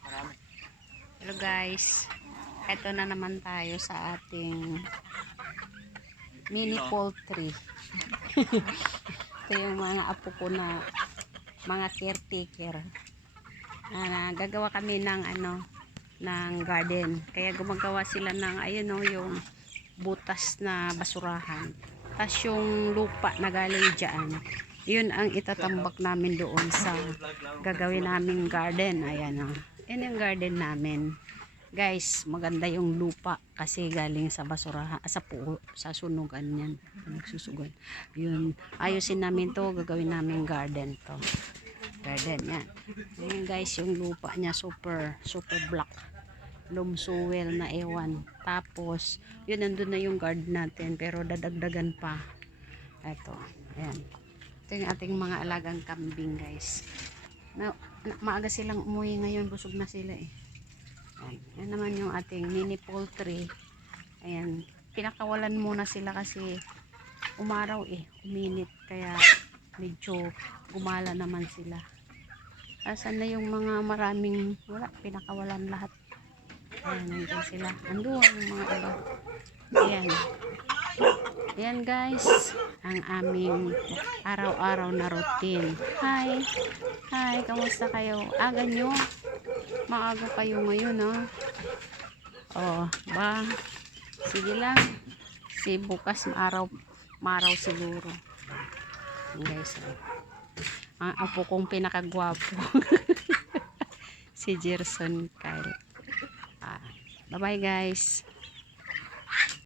Hello guys, eto na naman tayo sa ating mini poultry. Ito yung mga apo ko na mga caretaker. Gagawa kami ng ng garden. Kaya gumagawa sila ng yung butas na basurahan. Tapos yung lupa na galing dyan, yun ang itatambak namin doon sa gagawin naming garden. Ayan o. Yan yung garden namin. Guys, maganda yung lupa kasi galing sa basurahan, sa sunugan yan. Nagsusugan. Yun, ayusin namin to, gagawin namin garden to. Garden yan. Ayan guys, yung lupa niya super black. Loam soil na ewan. Tapos, yun nandun na yung garden natin pero dadagdagan pa. Ito, ayan. Ito yung ating mga alagang kambing guys. Maaga silang umuwi ngayon, busog na sila eh. Ayan. Yan naman yung ating mini poultry. Ayan, pinakawalan muna sila kasi umaraw eh, uminit, kaya medyo gumala naman sila. Asan na yung mga maraming, wala, pinakawalan lahat. Ayan, nandun sila, andun yung mga iba. Ayan. Ayan guys, ang aming araw-araw na routine. Hi, kamusta kayo? Aga nyo? Maaga kayo ngayon oh, ba? Sige lang. Si bukas maraw siguro. Guys, ang apo kong pinakagwapo. Si Gerson Kyle. Bye bye guys.